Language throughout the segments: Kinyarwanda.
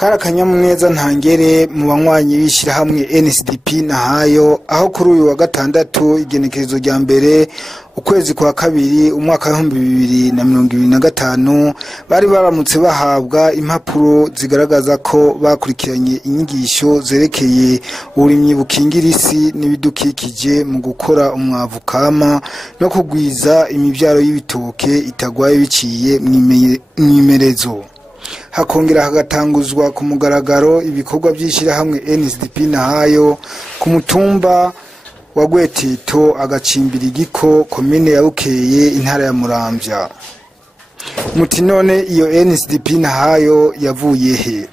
Kara kanyamuneza ntangere mu banywanyi bishira hamwe NSDP nahayo aho kuri uyu wa gatandatu igenekerezo rya mbere ukwezi kwa kabiri umwaka wa 2025 bari baramutse bahabwa impapuro zigaragaza ko bakurikiranye inyigisho zerekeye uburimyi bukingirisi n'ibidukikije mu gukora umwavu kama no kugwiza imivyaro y'ibitoke itagwaye biciye mwimerezo. Hakongera hagatanguzwa ku mugaragaro ibikorwa by'ishira hamwe NSDP nahayo ku mutumba wa Gweteto agacimbira igiko komine ya Bukeye intara ya Muramvya. Muti none iyo NSDP nahayo yavuye he?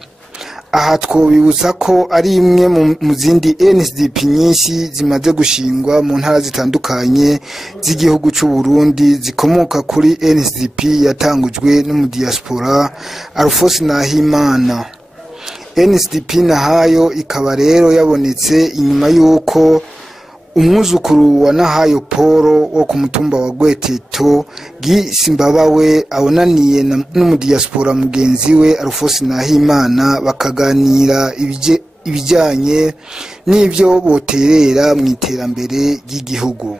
Aha twobibutsa ko ari imwe mu zindi NSDP nyinshi zimaze gushingwa mu ntara zitandukanye z'igihugu cy'u Burundi zikomoka kuri NSDP yatangujwe n'umudiaspora Alphonse Nahimana. NSDP nahayo ikaba rero yabonetse inyuma yuko umwuzukuru wa Nahayo Poro wo ku mutumba wa Gweteto Simbabawe abonaniye n'umudiaspora mugenzi we Alphonse Nahimana bakaganira ibijyanye n'ibyo boterera mu iterambere ry'igihugu.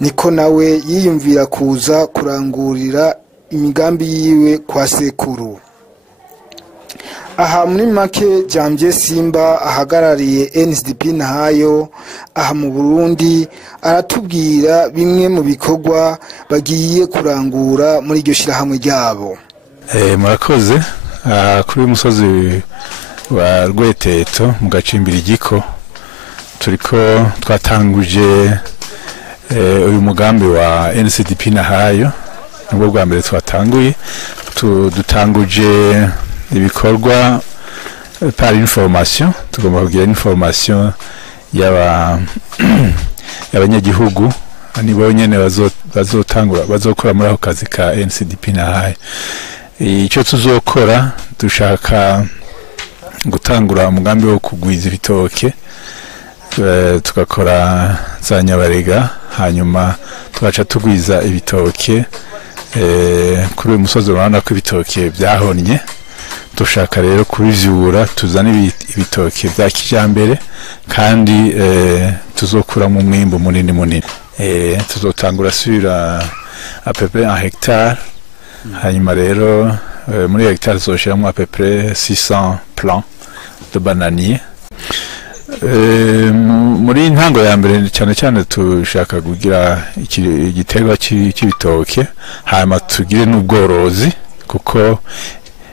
Niko nawe yiyumvira kuza kurangurira imigambi yiwe kwa sekuru. Aha muri make Jamje Simba ahagarariye NSDP nahayo aha mu Burundi aratubwira bimwe mu bikorwa bagiye kurangura muri iryo shirahamwe ryabo. Murakoze kuri umusozi wa Rweteto mu gacimbira igiko turiko twatanguje uyu mugambi wa NSDP nahayo nubwo bwa mbere twatanguye dutanguje ibikorwa par information tugomba kugira information y'abanyagihugu nibo nyene bazotangura bazokora muri ako kazi ka NSDP nahayo. Icyo tuzokora dushaka gutangura umugambi wo kugwiza ibitoke tugakora za Nyabarega hanyuma tugaca tugwiza ibitoke kuri uyu musozi urabona ko ibitoke byahonye. Dushaka rero kubivyura tuzana ibitoke bya kijambere kandi tuzokura mu mwimbo munini tuzotangura sura à peu près 1 hectare hanyuma rero muri hectare zoshiramo à peu près 600 plants de bananier. Muri ntango ya mbere cyane tushaka kugira igiterwa cy'ibitoke hanyuma tugire n'ubworozi kuko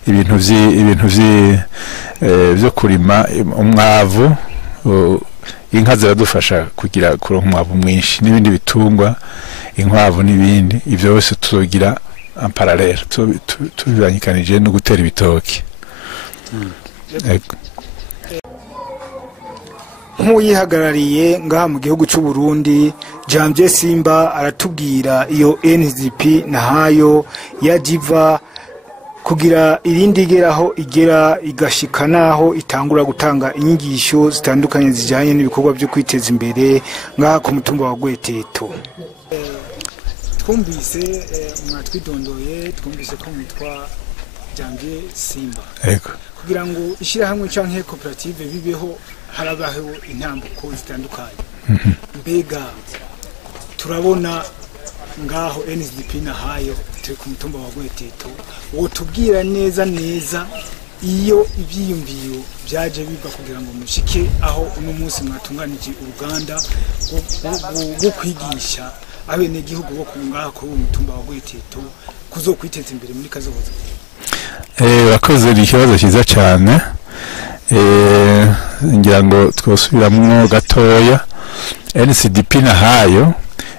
ibintu byo kurima umwavu inka ziradufasha kugira kuronka umwavu mwinshi n'ibindi bitungwa inkwavu n'ibindi ibyo byose tuzogira en parallèle tubibanyikanije no gutera ibitoke. Nk'uyihagarariye ngaha mu gihugu cy'u Burundi Jamje Simba aratubwira iyo NSDP nahayo yajiva kugira irindi geraho igera igashika naho itangura gutanga inyigisho zitandukanye zijanye n'ibikorwa byo kwiteza imbere ngaha ku mutumba wa Gweteto. Twumvise mwatwidondoye twumvise ko mwitwa Jamje Simba. Yego. Kugira ngo ishira hamwe canke cooperative bibeho harabaho intambuko zitandukanye. Mbega turabona ngaho NSDP nahayo turi ku mutumba wa Gweteto wotubwira neza iyo ibyiyumviyo byaje biva kugira ngo mushike aho uno munsi mwatunganije uruganda rwo kwigisha abene gihugu bo kungaha ku mutumba wa Gweteto kuzokwiteza imbere muri kazoza. Bakoze ikibazo cyiza cyane ngira ngo twosubiramo gatoya. NSDP nahayo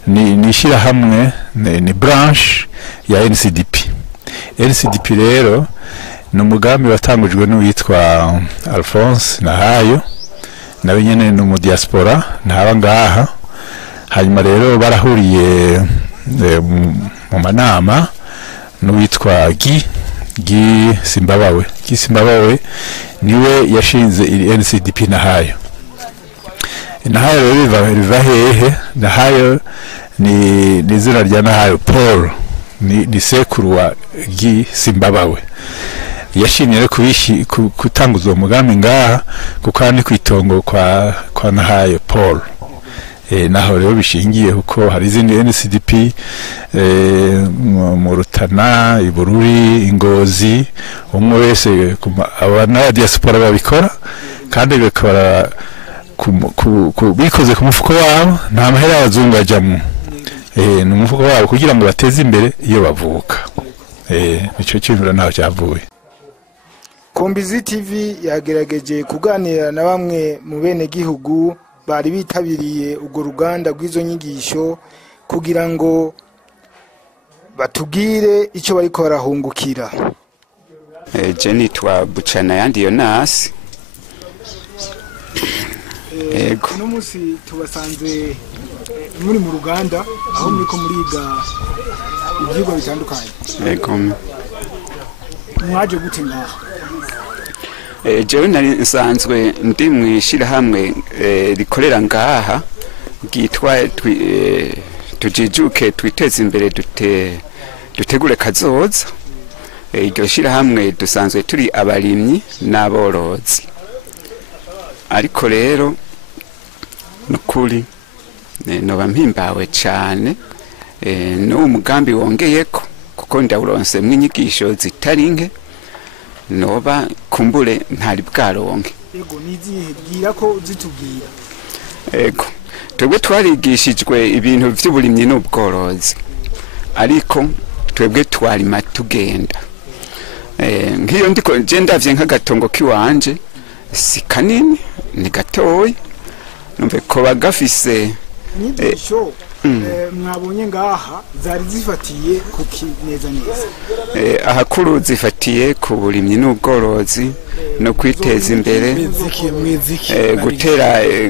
ni shira hamwe ni branche ya NSDP. NSDP rero no mugambi watangujwe n'uwitwa Alphonse Nahayo nawe nyene no mu diaspora ntaba ngaha hanyuma rero barahuriye mu manama n'uwitwa Guy Simbabawe niwe yashinze NSDP nahayo rero biva hehe. Nahayo ni izina rya Nahayo Paul ni sekuru wa Guy Simbabawe yashimye rero kutanguza uwo mugambi ngaha kuko ari kwitongo kwa Nahayo Paul. Naho rero bishingiye kuko hari izindi NCDP mu Rutana, Ibururi, Ingozi, umwe wese abana diaspora babikora kandi bakora bikoze ku mufuko wabo, nta mahera abazungu ajyamo. Ni umufuko wabo kugira ngo bateze imbere iyo bavuka. Nicyo kintu naho cyavuye. Kombizi TV yagerageje kuganira na bamwe mu bene gihugu bari bitabiriye urwo ruganda rw'izo nyigisho kugira ngo batubwire icyo bariko barahungukira. Jenny twa Bucana yandi Yonas. Ego no musi tubasanze muri mu ruganda aho muriko muriga ibyigwa bitandukanye. Ego mwaje gute ngaha? Jewe nari nsanzwe ndi mwishira hamwe rikorera ngaha gitwa tujijuke twiteze imbere dutegure kazoza. Iryo shira hamwe dusanzwe turi abarimyi n'aborozi, ariko rero nukuri noba mpimbawe cyane no mugambi wongeyeko kuko ndawuronse mwinyigisho zitari nke noba kumbure ntari bwaronke. Ego nizihe bwira ko zitubwira? Ego twebwe twarigishijwe ibintu by'uburimyi n'ubworozi, ariko twebwe twarima tugenda. Nkiyo ndiko je ndavye nk'agatongo kiwanje si kanini ni gatoyi, numve ko bagafise inyigisho mwabonye ngaha zari zifatiye kuki neza neza? Ahakuru zifatiye ku burimyi n'ubworozi no kwiteza imbere,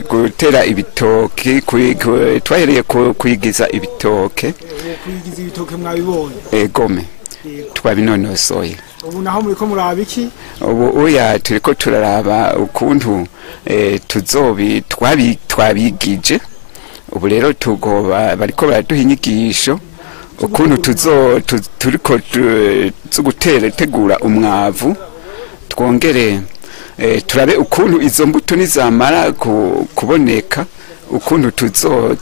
gutera ibitoke, twahereye kuyigiza ibitoke. Kuyigiza ibitoke mwabibonye? Egome twabinonosoye. Ubu naho muriko muraba iki? Ubu oya turiko turaraba ukuntu twabigije. Ubu rero tugoba bariko baraduha inyigisho ukuntu turiko tegura umwavu, twongere turabe ukuntu izo mbuto nizamara kuboneka ukuntu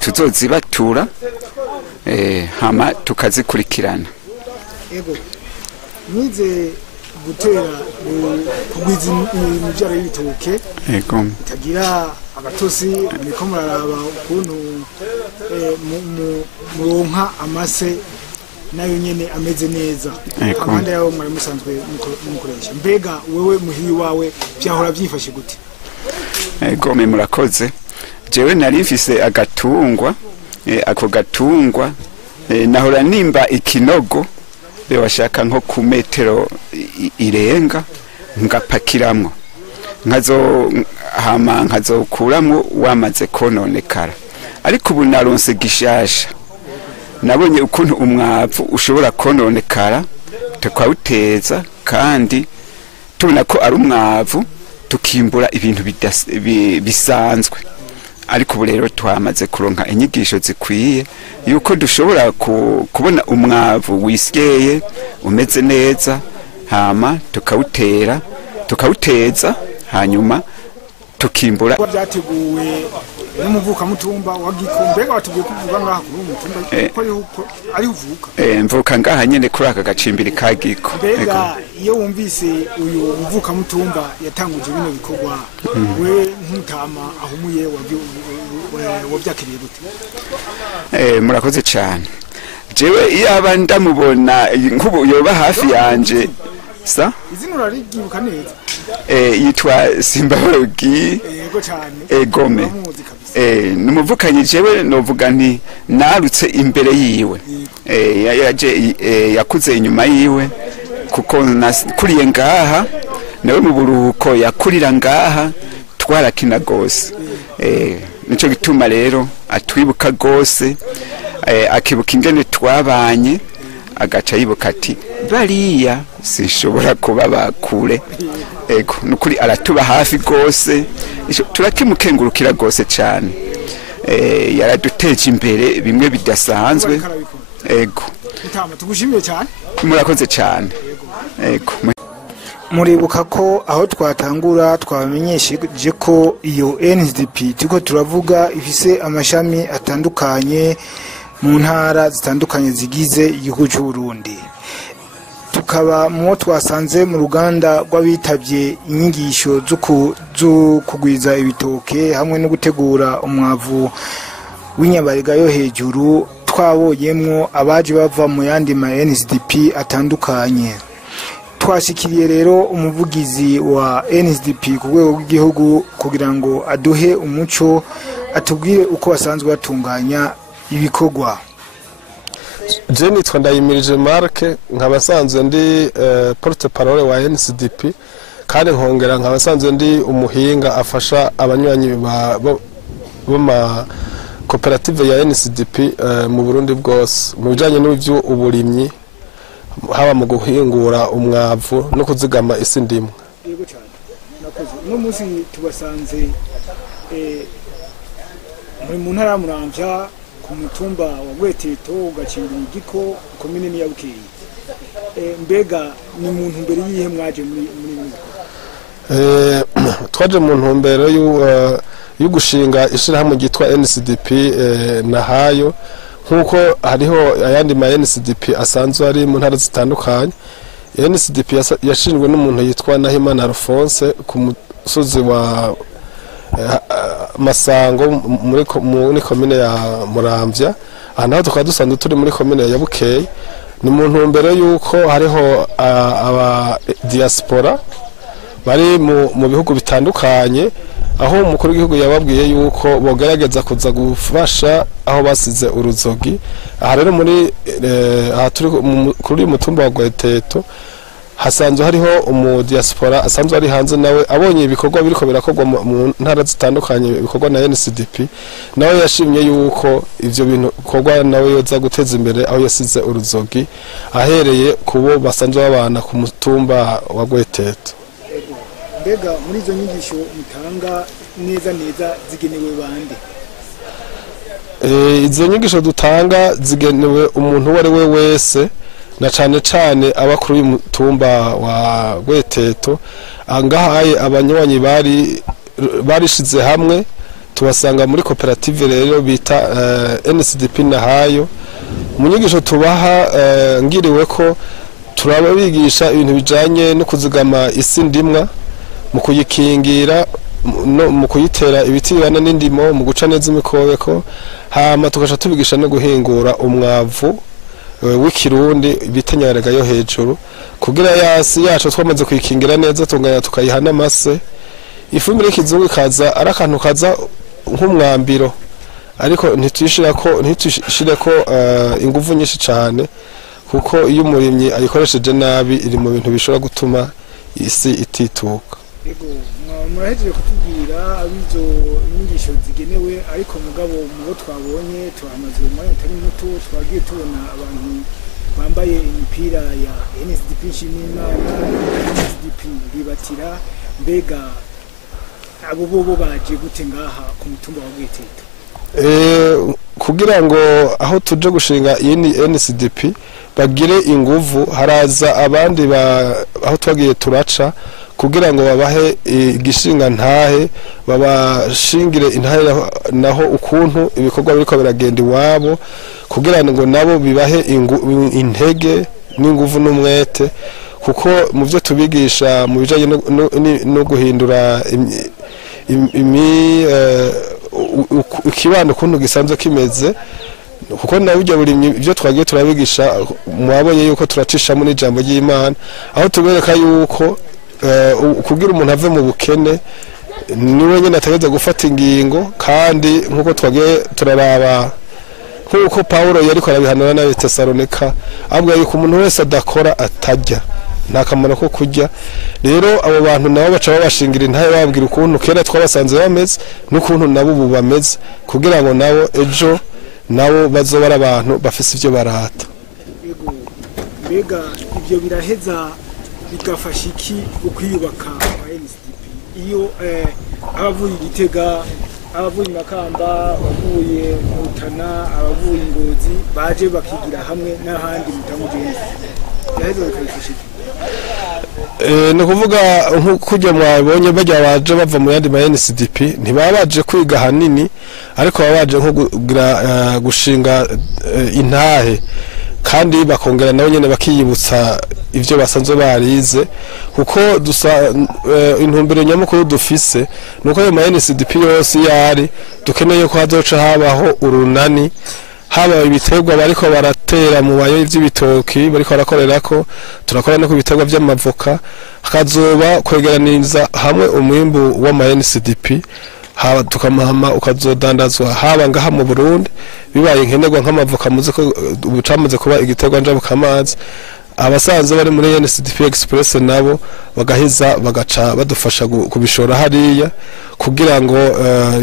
tuzozibatura hama tukazikurikirana. Ego nize gutera kugwiza imibyaro y'ibitoke. Ego itagira agatosi, niko muraraba ukuntu muronka amase nayo nyene ameze neza. Amanda yawo mwari musanzwe mukoresha. Mbega wewe muhiri wawe byahora byifashe gute? Ego murakoze. Jewe nari mfise agatungwa, ako gatungwa nahora nimba ikinogo bewashaka nko ku metero irenga ngapakiramwo, nkazokuramwo wamaze kononekara. Ariko ubu naronse gishasha, nabonye ukuntu umwavu ushobora kononekara tukawuteza kandi tubona ko ari umwavu tukimbura ibintu bisanzwe. Ariko ubu rero twamaze kuronka inyigisho zikwiye yuko dushobora kubona umwavu wisyeye umeze neza, hama tukawuteza hanyuma tukimbura. Byateguwe n'umuvuka mutumba wagikombe batugiye kuvuga ngaha kuri umutumba ko ari uvuka. Mvuka ngaha nyene kuri aka gacimbiri kagiko. Mbega iyo wumvise uyu muvuka mutumba yatanguje bino bikorwa, we nk'utama ahumuye wabyakiriye gute? Murakoze cyane. Jewe iyaba ndamubona nkubu yoba hafi yanje sa izina urarigibuka neza? Yitwa Simbahorogi. Ego cyane. Egome. Numuvukanye jewe novuga nti narutse imbere yiwe. Yaje yakuze inyuma yiwe kuko kuriye ngaha nawe mu buruhuko yakurira ngaha twarakina gose. Nico gituma rero atwibuka gose, akibuka ingene twabanye, agaca yibuka ati bariya sinshobora kuba bakure. Ego nukuri aratuba hafi gose, turakimukengurukira gose cyane. Yaraduteje imbere bimwe bidasanzwe. Ego utama tugushimiye cyane. Murakoze cyane. Ego muribuka ko aho twatangura twabamenyesheje ko iyo NSDP turiko turavuga ifise amashami atandukanye mu ntara zitandukanye zigize igihugu cy'u Burundi. Tukaba mu twasanze mu ruganda rw'abitabye inyigisho zo kugwiza ibitoke hamwe no gutegura umwavu w'inyabarega yo hejuru, twabonyemwo abaje bava mu yandi ma NSDP atandukanye. Twashikiriye rero umuvugizi wa NSDP ku rwego rw'igihugu kugira ngo aduhe umuco, atubwire uko basanzwe batunganya ibikorwa. Je nitwa Ndayimirije Mark, nkabasanzwe ndi porte parole wa NSDP, kandi nkongera nkabasanzwe ndi umuhinga afasha abanywanyi bo ma koperative ya NSDP mu Burundi bwose mu bijanye n'ibyo uburimyi, haba mu guhingura umwavu no kuzigama isi ndimwe. Yego cyane nakoze no musi tubasanze muri mu ntara Muramvya ku mutumba wa Gweteto ugacinga igiko komine ni ya Bukeye. Mbega ni muntu mbere yihe mwaje muri twaje mu ntumbero yo gushinga ishirahamwe gitwa NSDP na hayo, nkuko hariho ayandi ma NSDP asanzwe ari mu ntara zitandukanye. NSDP yashinzwe n'umuntu yitwa Nahimana Alphonse ku musozi wa Masango muri komine ya Muramvya. Naho tukaba dusanzwe turi muri komine ya Bukeye. Ni mu ntumbero yuko hariho aba diaspora bari mu bihugu bitandukanye, aho umukuru w'igihugu yababwiye yuko bogerageza kuza gufasha aho basize uruzogi. Aha rero muri kuri mutumba wa Gweteto hasanzwe hariho umu diaspora asanzwe ari hanze, nawe abonye ibikorwa biriko birakorwa mu ntara zitandukanye bikorwa na NSDP, nawe yashimye yuko ivyo bintu bikorwa nawe yoza guteza imbere aho yasize uruzogi, ahereye kubo basanzwe babana ku mutumba wa Gweteto. Mbega muri izo nyigisho mutanga neza zigenewe bande? Izo nyigisho dutanga zigenewe umuntu uwo ari we wese, na cane abakuru y'umutumba wa Gweteto. Angahaye abanywanyi barishize hamwe, tubasanga muri koperative rero bita NSDP na hayo. Mu nyigisho tubaha ngiriwe ko turababigisha ibintu bijanye no kuzigama isi ndimwa, mu kuyikingira no mu kuyitera ibiti bana n'indimo, mu guca neza imikobeko, hama tugasha tubigisha no guhingura umwavu w'ikirundi bita nyabarega yo hejuru, kugira yasi yacu twamaze kuyikingira neza tunganya tukayihana amase. Ifumbire y'ikizungu ikaza ari akantu kaza nk'umwambiro, ariko ntitishireko ingufu nyinshi cyane, kuko iyo umurimyi ayikoresheje nabi iri mu bintu bishobora gutuma isi itituka. Yego murahejeje kutubwira abizo inyigisho zigenewe, ariko mugabo mubo twabonye tuhamaze umwanya utari muto twagiye tubona abantu bambaye imipira ya NSDP Nshimiyimana, NSDP Bibatira. Mbega abo bo baje gute ngaha ku mutumba wa Gweteto? Kugira ngo aho tuje gushinga iyi NSDP bagire inguvu, haraza abandi aho twagiye turaca kugira ngo babahe igishinga ntahe, babashingire intahe naho ukuntu ibikorwa biriko biragenda iwabo, kugira ngo nabo bibahe intege n'inguvu n'umwete, kuko mu byo tubigisha mu bijanye no guhindura ikibano ukuntu gisanzwe kimeze, kuko nawe ujya buri ibyo twagiye turabigisha mwabonye yuko turacisha muri ijambo ry'Imana, aho tubereka yuko kugira umuntu ave mu bukene niwe nyine ategeza gufata ingingo, kandi nkuko twagiye turaraba nkuko Paulo yariko arabihanura na Tesalonika, avuga yuko umuntu wese adakora atajya nta kamaro ko kujya. Rero abo bantu nabo baca babashingira intahe, babwira ukuntu kera twabasanze bameze n'ukuntu nabo ubu bameze, kugira ngo nabo ejo nabo bazobara abantu bafise ivyo barata. Yego mbega ivyo biraheza bigafasha iki ukwiyubaka kwa NSDP iyo abavuye Gitega, abavuye Makamba, abavuye Mutana, abavuye Ngozi baje bakigira hamwe n'ahandi mutamuje? Biraheza bikafasha iki? no kuvuga nk'uko mwabonye bajya baje bava mu yandi ma NSDP ntibabaje kwiga hanini ariko babaje nko gushinga intahe kandi bakongera nabo nyene bakiyibutsa ivyo basanzwe barize kuko intumbero nyamukuru dufise nuko ayo ma NSDP yose yari dukeneye ko hazoca habaho urunani haba ibiterwa bariko baratera mu bayo ivy'ibitoki bariko barakorerako turakora no ku biterwa vy'amavoka hakazoba kwegeraniza hamwe umwimbu wa ma NSDP haba tukamahama ukazodandazwa haba ngaha mu Burundi bibaye nkenerwa nk'amavoka muze ko ubucamaze kuba igiterwa njabuka amazi abasanzwe bari muri NSDP Express nabo bagaheza bagaca badufasha kubishora hariya kugira ngo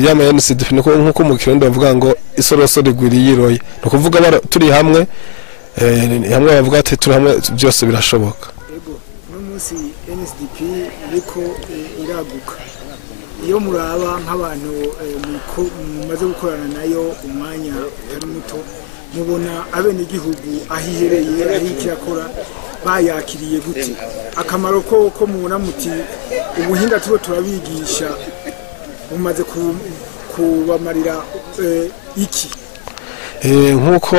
yama NSDP nkuko mu kirundo bavuga ngo isoroso rigwiriye iroye no kuvuga turi hamwe hamwe bavuga ati turi hamwe byose birashoboka. Yego no munsi NSDP ariko iraguka iyo muraba nk'abantu mumaze gukorana nayo umwanya ari muto mubona abene gihugu ahihereye ahikira bayakiriye gute akamaro ko mubona muti ubuhinga tubo turabigisha umaze kubamarira iki nkuko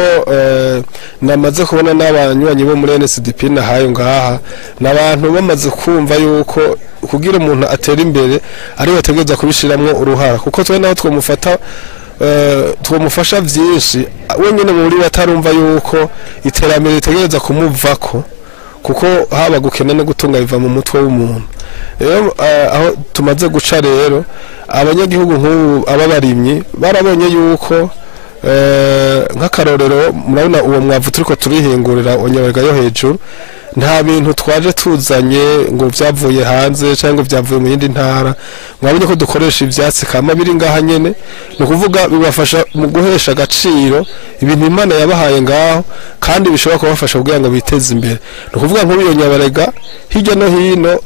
namaze kubona n'abanywanyi bo muri NSDP na hayo ngaha nabantu bamaze kumva yuko kugira umuntu atera imbere ari bategeza kubishiramwo uruhara kuko twe naho twomufasha vyinshi wenyene muri batarumva yuko iterambere ritegereza kumuvako kuko haba gukena no gutunga biva mu mutwe w'umuntu rero aho tumaze guca rero abanyagihugu nk'ubu ababarimyi barabonye yuko nk'akarorero murabona uwo mwavu turiko turihingurira onyawerega yo hejuru nta bintu twaje tuzanye ngo byavuye hanze cyangwa byavuye mu yindi ntara mwabonye ko dukoresha ivyatsi kama biri ngaha nyene no kuvuga bibafasha mu guhesha agaciro ibintu Imana yabahaye ngaho kandi bishobora kubafasha kugira ngo biteze imbere no kuvuga nk'ubiyo nyabarega hirya no hino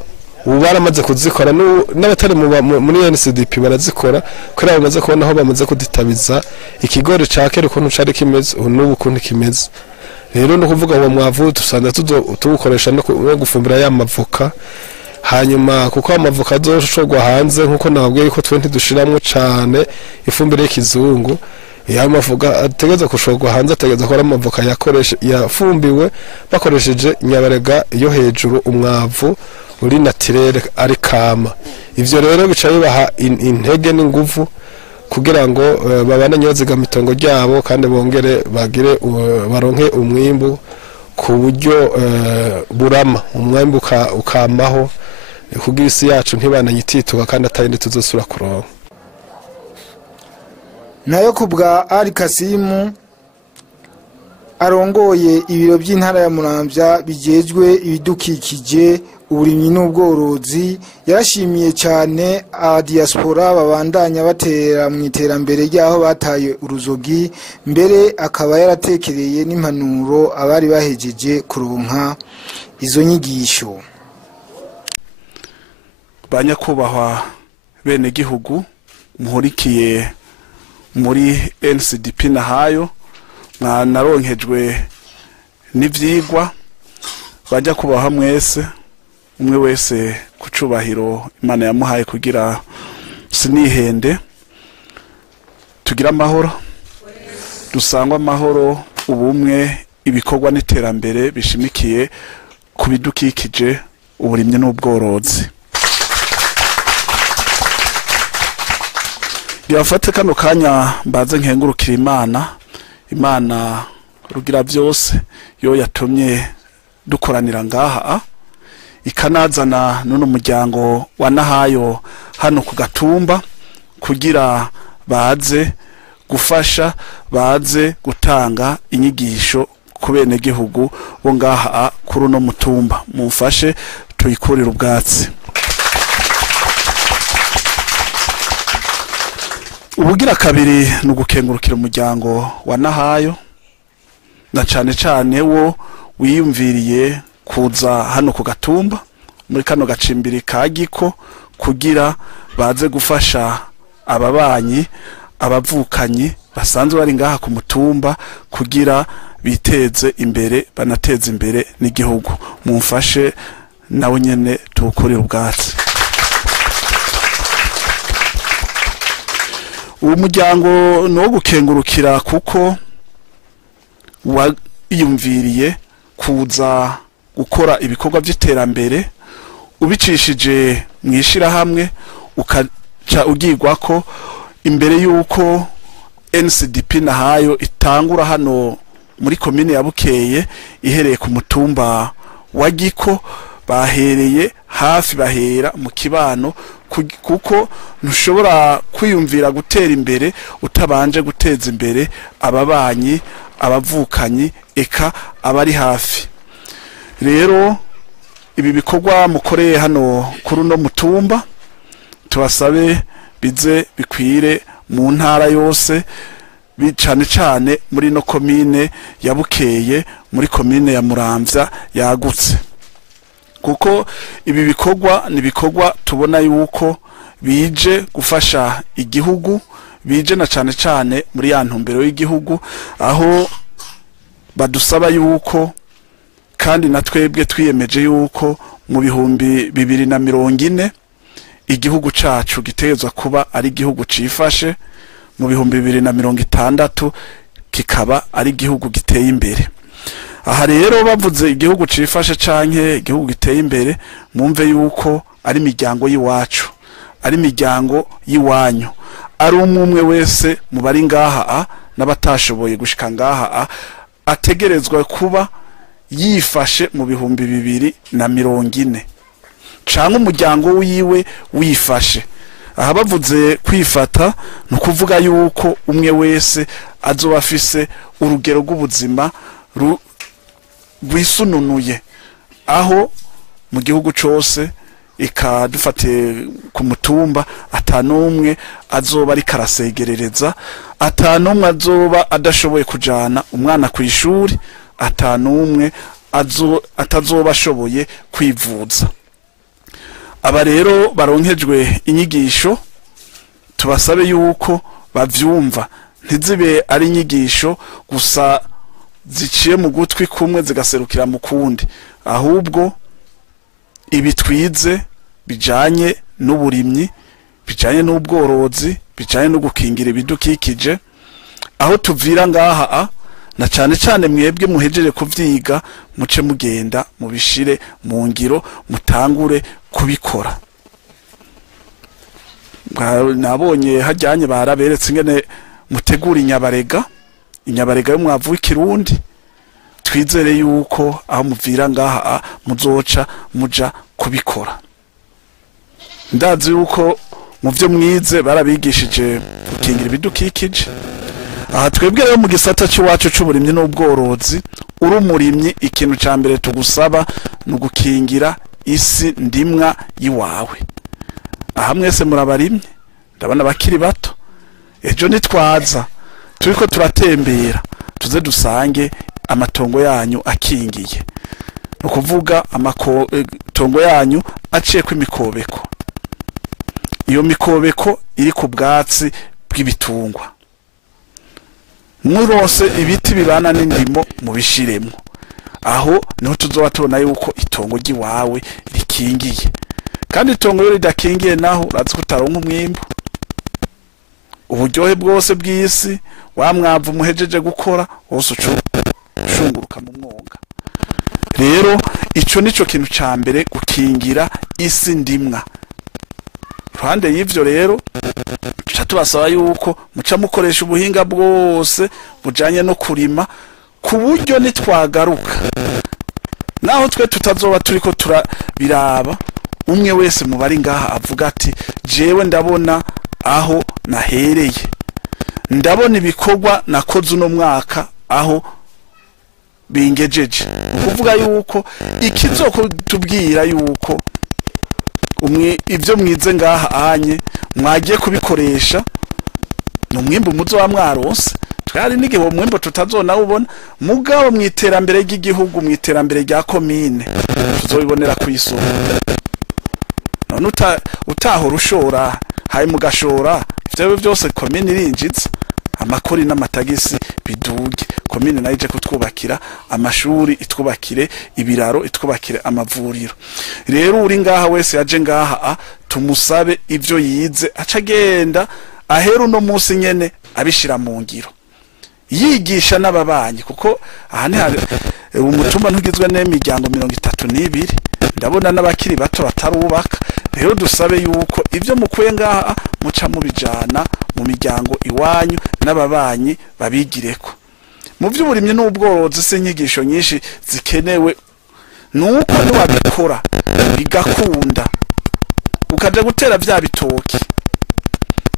ubu baramaze kuzikora n'abatari muri NSDP barazikora kuri abo bamaze kubona aho bamaze kuditabiza ikigori cakere ukuntu cari kimeze n'ubu kuntu kimeze rero no kuvuga uwo mwavu dusanga tuwukoresha no gufumbira ya mavoka hanyuma kuko amavoka azoshogwa hanze nkuko nababwiye ko twe ntidushiramwo cane ifumbire y'ikizungu ya mavuga ategeza kushogwa hanze ategeza ko amavoka yafumbiwe bakoresheje nyabarega yo hejuru umwavu uri naturel ari kama ivyo rero bica bibaha intege n'inguvu kugira ngo babane nyoziga mitongo ryabo kandi bongere bagire baronke umwimbu ku buryo burama umwimbu ukamaho kugira isi yacu ntibananyitituka kandi atayindi tuzosura kuronka nayo kubwa Ali Kasimu arongoye ibiro by'intara ya Muramvya bijejwe ibidukikije uburimyi n'ubworozi yarashimiye cyane diaspora babandanya batera mu iterambere ryaho bataye uruzogi mbere akaba yaratekereye n'impanuro abari bahejeje kuronka izo nyigisho. Banyakubahwa bene gihugu muhurikiye muri NSDP na hayo naronkejwe n'ivyigwa bajya kubaha mwese umwe wese kucubahiro Imana yamuhaye kugira sinihende tugira amahoro dusangwa amahoro ubumwe ibikorwa n'iterambere bishimikiye ku bidukikije uburimye n'ubworozi. Yafate kano kanya mbaze nkengurukira Imana rugira byose yo yatumye dukoranira ngaha ikanazana none umuryango wa Nahayo hano ku Gatumba kugira baze gufasha baze gutanga inyigisho ku bene gihugu bo ngaha kuri no mutumba mumfashe tuyikurira ubwatsi. Ubugira kabiri nugukengurukira umuryango wa Nahayo na cane wo wiyumviriye kuza hano ku Gatumba muri kano gacimbiri kagiko kugira baze gufasha ababanyi abavukanyi basanzwe bari ngaha ku mutumba kugira biteze imbere banateze imbere n'igihugu mumfashe nawe nyene tuwukorera ubwatsi. uwo muryango no gukengurukira kuko wiyumviriye kuza gukora ibikorwa by'iterambere ubicishije mwishira hamwe ukaca ugirwa ko imbere yuko NCDP nahayo itangura hano muri komine ya Bukeye ihereye ku mutumba wa Giko bahereye hafi bahera mu kibano kuko ntushobora kwiyumvira gutera imbere utabanje guteza imbere ababanyi abavukanyi eka abari hafi. Rero ibi bikorwa mukoreye hano kuri no mutumba tubasabe bize bikwire mu ntara yose bicane cyane muri no komine ya Bukeye muri komine ya Muramvya yagutse, kuko ibi bikorwa ni bikorwa tubona yuko bije gufasha igihugu, bije na cyane cyane muri ya ntumbero y'igihugu aho badusaba yuko kandi natwebwe twiyemeje yuko mu bihumbi 2040 igihugu cacu gitezwa kuba ari igihugu cifashe, mu bihumbi 2060 kikaba ari igihugu giteye imbere. Aha rero bavuze igihugu cifashe canke igihugu giteye imbere mumve yuko ari imiryango yiwacu, ari imiryango yiwanyu, ari umwe wese mu bari ngaha n'abatashoboye gushika ngaha ategerezwa kuba yifashe mu bihumbi 2040 canke umuryango wiwe wifashe. Aha bavuze kwifata no kuvuga yuko umwe wese azoba afise urugero rw'ubuzima rwisununuye, aho mu gihugu cose ikadufate ku mutumba atanumwe azoba ari karasegerereza, atanumwe azoba adashoboye kujana umwana ku ishuri, atanumwe atazoba ashoboye kwivuza. Aba rero baronkejwe inyigisho tubasabe yuko bavyumva, ntizibe ari inyigisho gusa ziciye mu gutwi kumwe zigaserukira mu kundi, ahubwo ibitwize bijanye n'uburimyi, bijanye n'ubworozi, bijanye no gukingira ibidukikije, aho tuvira ngaha na cyane cyane mwebwe muhejeje kuvyiga muce mugenda mubishire mu ngiro mutangure kubikora. Nabonye hajyanye baraberetse ingene mutegura inyabarega y'umwavu w'ikirundi, twizere yuko aho muvira ngaha muzoca muja kubikora. Ndazi yuko mu byo mwize barabigishije gukingira ibidukikije. Aha twebwe rero mu gisata cy'iwacu c'uburimyi n'ubworozi, uri umurimyi ikintu ca mbere tugusaba no gukingira isi ndimwa yiwawe. Aha mwese murabarimye, ndabana bakiri bato, ejo nitwaza turiko turatembera tuze dusange amatongo yanyu akingiye, no kuvuga amatongo yanyu aciye ku imikobeko. Iyo mikobeko iri ku bwatsi bw'ibitungwa, murose ibiti bibana n'indimo mubishiremo, aho niho tuzoba tubona yuko itongo giwawe rikingiye. Kandi itongo yo ridakingiye naho urazi kutaronka umwimbo, uburyohe bwose bw'isi wa mwavu muhejeje gukora wose ucunguruka mu mwonga. Rero ico nico kintu ca mbere, gukingira isi ndimwa. Ruhande y'ivyo rero tuca tubasaba yuko muca mukoresha ubuhinga bwose bujanye no kurima, ku buryo nitwagaruka naho twe tutazoba turiko turabiraba, umwe wese mu bari ngaha avuga ati jewe ndabona aho nahereye, ndabona ibikorwa nakoze uno mwaka aho bingejeje. Ukuvuga yuko ikizokutubwira yuko ivyo mwize ngaha anye mwagiye kubikoresha n'umwimbo muzo mwarose. Twari n'igihe uwo mwimbo tutazona ubona, mugabo mwiterambere ry'igihugu, mwiterambere rya komine tuzobibonera ku isoko. None utaho rushora hayi mugashora ivyo byose komine irinjitse, amakori n'amatagisi biduge, komine nayo ije kutwubakira amashuri, itwubakire ibiraro, itwubakire amavuriro. Rero uri ngaha wese yaje ngaha tumusabe ivyo yize aca agenda ahera uno munsi nyene abishira mu ngiro, yigisha n'ababanyi, kuko aha ni umutumba ntugizwe n'imiryango 32, ndabona n'abakiri bato batarubaka. Rero dusabe yuko ivyo mukuye ngaha muca mubijana mu miryango iwanyu n'ababanyi babigireko. Mu vy'uburimyi n'ubworozi se inyigisho nyinshi zikenewe, nuko niwabikora bigakunda ukaja gutera vya bitoki,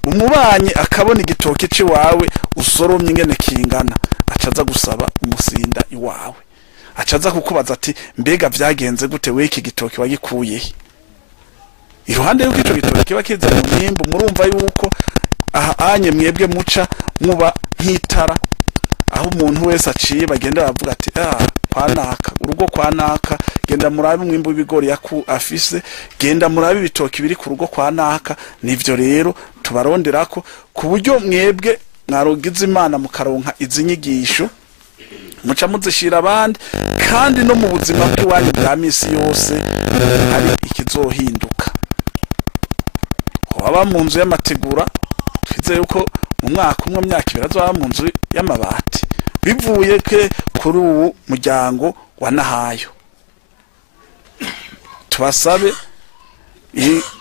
umubanyi akabona igitoki ciwawe usoromye ingene kingana, acaza gusaba umusinda iwawe, acaza kukubaza ati mbega vyagenze gute we iki gitoki wagikuyehe? Iruhande yuko ico gitoki kiba kiza mu nyimbu, murumva yuko aha anye mwebwe muca muba nk'itara, aho umuntu wese aciye bagenda bavuga ati kwanaka urugo kwanaka, genda murabe umwimbu w'ibigori afise, genda murabe ibitoki biri ku rugo kwanaka. Nivyo rero tubaronderako ku buryo mwebwe mwarogize Imana mukaronka izi nyigisho muca muzishira abandi, kandi no mu buzima bw'iwanyu bwa misi yose hari ikizohinduka. Waba mu nzu y'amategura, twizeye yuko mu mwaka umwe myaka 2 azoba mu nzu y'amabati, bivuye ke kuri uwo muryango wa Nahayo. Tubasabe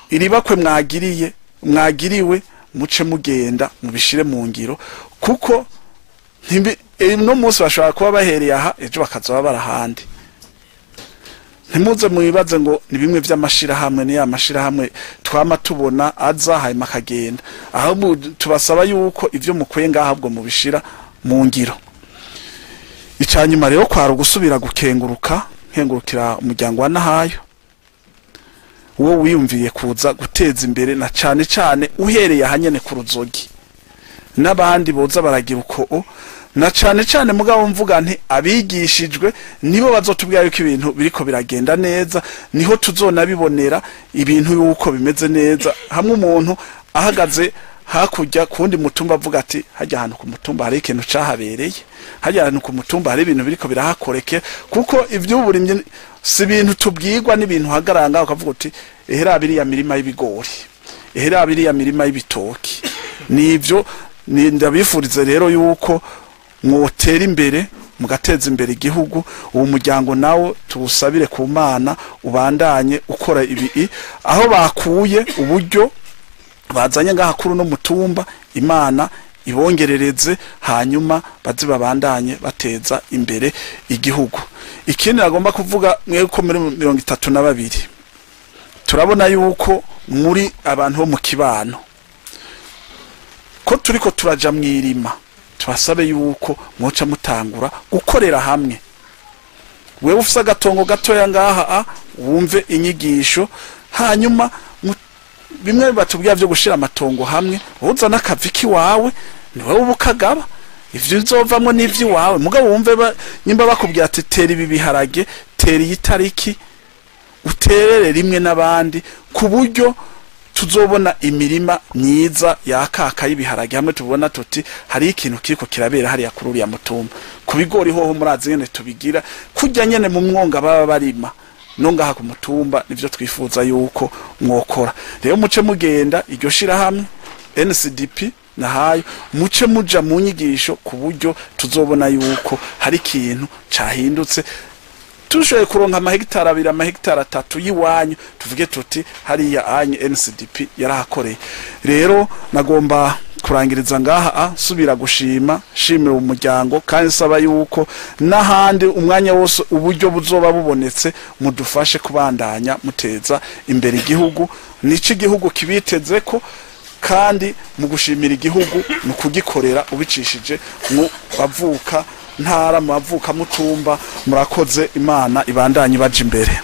iribakwe mwagiriwe muce mugenda mubishire mu ngiro, kuko no munsi bashobora kuba bahereye aha ejo bakazoba barahandi. Ntimuze mwibaze ngo ni bimwe vy'amashirahamwe, ni amashirahamwe twama tubona aza hanyuma akagenda. Aho tubasaba yuko ivyo mukuye ngaha ahubwo mubishira mu ngiro. Icanyuma rero kwara gusubira nkengurukira umuryango wa Nahayo, uwo wiyumviye kuza guteza imbere na cane cane uhereye ahanyene ku Ruzogi, n'abandi boza baragira uko na cane cane. Mugabo mvuga nti abigishijwe nibo bazotubwira yuko ibintu biriko biragenda neza, niho tuzonabibonera ibintu yuko bimeze neza. Hamwe umuntu ahagaze hakurya kundi mutumba avuga ati hajya ahantu ku mutumba hari ikintu cahabereye, hajya ahantu ku mutumba hari ibintu biriko birahakoreke, kuko ivy'uburimyi si ibintu tubwirwa n'ibintu hagaranga ukavuga uti ehera biriya mirima y'ibigori, ehera biriya mirima y'ibitoki. Nivyo ndabifurize rero yuko mwotera imbere mugateza imbere igihugu. Uwo muryango nawo tuwusabire ku Mana ubandanye ukora ibi, aho bakuye uburyo bazanye ngaha kuri no mutumba, Imana ibongerereze, hanyuma bazi babandanye bateza imbere igihugu. Ikindi nagomba kuvuga mweko muri 32 turabona yuko muri abantu bo mu kibano ko turiko turaja mwirima, tubasabe yuko mwoca mutangura gukorera hamwe. Wewe ufise agatongo gatoya ngaha wumve inyigisho, hanyuma bimwe batubwira byo gushira amatongo hamwe, uza nakaviki wawe niwe ubukagaba, ivyo uzovamwe n'ivyo wawe. Mugabo wumve nyimba bakubwira ati tera ibi biharage, tera itariki, uterere rimwe n'abandi, ku buryo tuzobona imirima myiza yakaka y'ibiharage. Hamwe tubona tuti hari ikintu kiriko kirabera hari yakururi ya mutumba. Kubigori hoho murazi nyene tubigira kujya nyene mu mwonga baba barima, nongaha ku mutumba nivyo twifuza yuko mwokora. Rero muce mugenda iryo shira hamwe NCDP Nahayo, muce muja mu nyigisho ku buryo tuzobona yuko hari ikintu cahindutse, tushoye kuronka amahegitara 2 amahegitara 3 yiwanyu, tuvuge tuti hariya anye NCDP yarahakoreye. Rero nagomba kurangiriza ngaha subira gushima shimira umuryango, kandi saba yuko n'ahandi umwanya wose uburyo buzoba bubonetse mudufashe kubandanya muteza imbere igihugu. Nici igihugu kibiteze ko, kandi mu gushimira igihugu no kugikorera ubicishije mu bavuka ntara, mu bavuka mutumba. Murakoze, Imana ibandanye baje imbere.